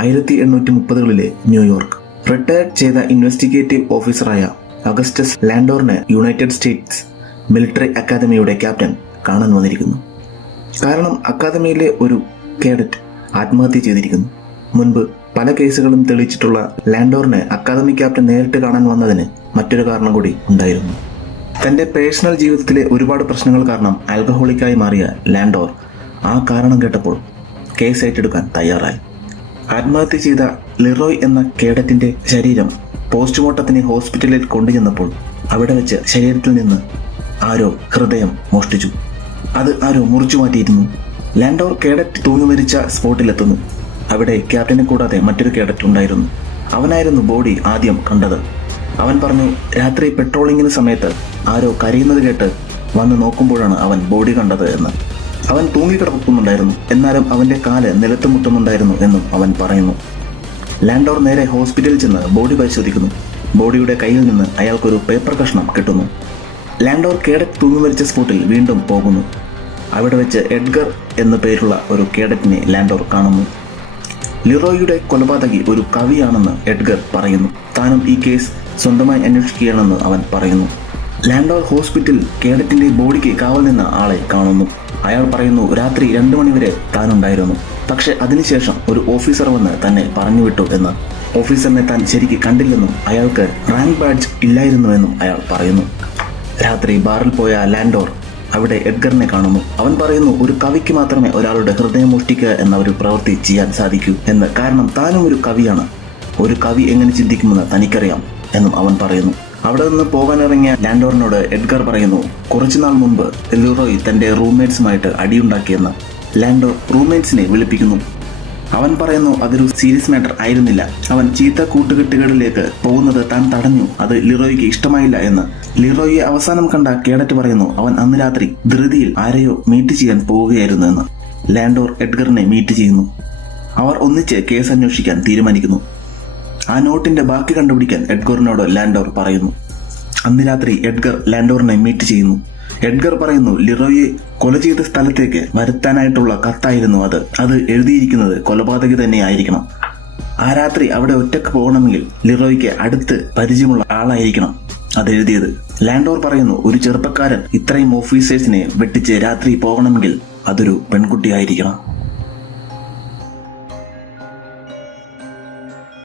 1830കളിലെ New York. Retired ചെയ്ത investigative ഓഫീസറായ Augustus ലാൻഡോറിനെ United States military അക്കാദമിയുടെ ക്യാപ്റ്റൻ കാണാൻ വന്നിരിക്കുന്നു. കാരണം അക്കാദമിയിലെ ഒരു കേഡറ്റ് ആത്മഹത്യ ചെയ്തിരിക്കുന്നു. മുൻപ് പല കേസുകളും തെളിയിച്ചിട്ടുള്ള ലാൻഡോറിനെ അക്കാദമി ക്യാപ്റ്റൻ നേരിട്ട് കാണാൻ വന്നതിന് മറ്റൊരു കാരണം കൂടി ഉണ്ടായിരുന്നു. തന്റെ പേഴ്സണൽ ജീവിതത്തിലെ ഒരുപാട് പ്രശ്നങ്ങൾ കാരണം ആൽക്കഹോളിക്കായി മാറിയ ലാൻഡോർ ആ കാരണം കേട്ടപ്പോൾ കേസ് ഏറ്റെടുക്കാൻ തയ്യാറായി. ആത്മഹത്യ ചെയ്ത ലിറോയ് എന്ന കേഡറ്റിന്റെ ശരീരം പോസ്റ്റ്മോർട്ടത്തിന് ഹോസ്പിറ്റലിൽ കൊണ്ടുചെന്നപ്പോൾ അവിടെ വെച്ച് ശരീരത്തിൽ നിന്ന് ആരോ ഹൃദയം മോഷ്ടിച്ചു. അത് ആരോ മുറിച്ചു മാറ്റിയിരുന്നു. ലാൻഡോർ കേഡറ്റ് തൂങ്ങി മരിച്ച സ്പോട്ടിലെത്തുന്നു. അവിടെ ക്യാപ്റ്റനെ കൂടാതെ മറ്റൊരു കേഡറ്റ് ഉണ്ടായിരുന്നു. അവനായിരുന്നു ബോഡി ആദ്യം കണ്ടത്. അവൻ പറഞ്ഞു, രാത്രി പെട്രോളിങ്ങിന് സമയത്ത് ആരോ കരയുന്നത് കേട്ട് വന്ന് നോക്കുമ്പോഴാണ് അവൻ ബോഡി കണ്ടത് എന്ന്. അവൻ തൂങ്ങിക്കിടക്കുന്നുണ്ടായിരുന്നു, എന്നാലും അവന്റെ കാല് നിലത്ത് മുട്ടുന്നുണ്ടായിരുന്നു എന്നും അവൻ പറയുന്നു. ലാൻഡോർ നേരെ ഹോസ്പിറ്റലിൽ ചെന്ന് ബോഡി പരിശോധിക്കുന്നു. ബോഡിയുടെ കയ്യിൽ നിന്ന് അയാൾക്കൊരു പേപ്പർ കഷ്ണം കിട്ടുന്നു. ലാൻഡോർ കേഡറ്റ് തൂങ്ങി മരിച്ച സ്പോട്ടിൽ വീണ്ടും പോകുന്നു. അവിടെ വെച്ച് എഡ്ഗർ എന്നു പേരുള്ള ഒരു കേഡറ്റിനെ ലാൻഡോർ കാണുന്നു. ലിറോയുടെ കൊലപാതകി ഒരു കവിയാണെന്ന് എഡ്ഗർ പറയുന്നു. താനും ഈ കേസ് സ്വന്തമായി അന്വേഷിക്കുകയാണെന്ന് അവൻ പറയുന്നു. ലാൻഡോർ ഹോസ്പിറ്റൽ കേഡറ്റിന്റെ ബോഡിക്ക് കാവൽ നിന്ന ആളെ കാണുന്നു. അയാൾ പറയുന്നു, രാത്രി 2 മണിവരെ താനുണ്ടായിരുന്നു. പക്ഷെ അതിനുശേഷം ഒരു ഓഫീസർ വന്ന് തന്നെ പറഞ്ഞുവിട്ടു എന്ന്. ഓഫീസറിനെ താൻ ശരിക്ക് കണ്ടില്ലെന്നും അയാൾക്ക് റാങ്ക് ബാഡ്ജ് ഇല്ലായിരുന്നുവെന്നും അയാൾ പറയുന്നു. രാത്രി ബാറിൽ പോയ ലാൻഡോർ അവിടെ എഡ്ഗറിനെ കാണുന്നു. അവൻ പറയുന്നു, ഒരു കവിക്ക് മാത്രമേ ഒരാളുടെ ഹൃദയം മോഷ്ടിക്കുക എന്ന ഒരു പ്രവൃത്തി ചെയ്യാൻ സാധിക്കൂ എന്ന്. കാരണം താനും ഒരു കവിയാണ്. ഒരു കവി എങ്ങനെ ചിന്തിക്കുമെന്ന് തനിക്കറിയാം എന്നും അവൻ പറയുന്നു. അവിടെ നിന്ന് പോകാനിറങ്ങിയ ലാൻഡോറിനോട് എഡ്ഗർ പറയുന്നു, കുറച്ചുനാൾ മുൻപ് ലിറോയ് തന്റെ റൂംമേറ്റ്സുമായിട്ട് അടിയുണ്ടാക്കിയെന്ന്. ലാൻഡോർ റൂംമേറ്റ്സിനെ വിളിപ്പിക്കുന്നു. അവൻ പറയുന്നു, അതൊരു സീരിയസ് മാറ്റർ ആയിരുന്നില്ല. അവൻ ചീത്ത കൂട്ടുകെട്ടുകളിലേക്ക് പോകുന്നത് താൻ തടഞ്ഞു. അത് ലിറോയ്ക്ക് ഇഷ്ടമായില്ല എന്ന്. ലിറോയെ അവസാനം കണ്ട കേഡറ്റ് പറയുന്നു, അവൻ അന്ന് രാത്രി ധൃതിയിൽ ആരെയോ മീറ്റ് ചെയ്യാൻ പോവുകയായിരുന്നു എന്ന്. ലാൻഡോർ എഡ്ഗറിനെ മീറ്റ് ചെയ്യുന്നു. അവർ ഒന്നിച്ച് കേസ് അന്വേഷിക്കാൻ തീരുമാനിക്കുന്നു. ആ നോട്ടിന്റെ ബാക്കി കണ്ടുപിടിക്കാൻ എഡ്ഗറിനോട് ലാൻഡോർ പറയുന്നു. അന്ന് രാത്രി എഡ്ഗർ ലാൻഡോറിനെ മീറ്റ് ചെയ്യുന്നു. എഡ്ഗർ പറയുന്നു, ലിറോയെ കൊല ചെയ്ത സ്ഥലത്തേക്ക് വരുത്താനായിട്ടുള്ള കത്തായിരുന്നു അത് എഴുതിയിരിക്കുന്നത് കൊലപാതകി തന്നെ ആയിരിക്കണം. ആ രാത്രി അവിടെ ഒറ്റക്ക് പോകണമെങ്കിൽ ലിറോയ്ക്ക് അടുത്ത് പരിചയമുള്ള ആളായിരിക്കണം അത് എഴുതിയത്. ലാൻഡോർ പറയുന്നു, ഒരു ചെറുപ്പക്കാരൻ ഇത്രയും ഓഫീസേഴ്സിനെ വെട്ടിച്ച് രാത്രി പോകണമെങ്കിൽ അതൊരു പെൺകുട്ടിയായിരിക്കണം.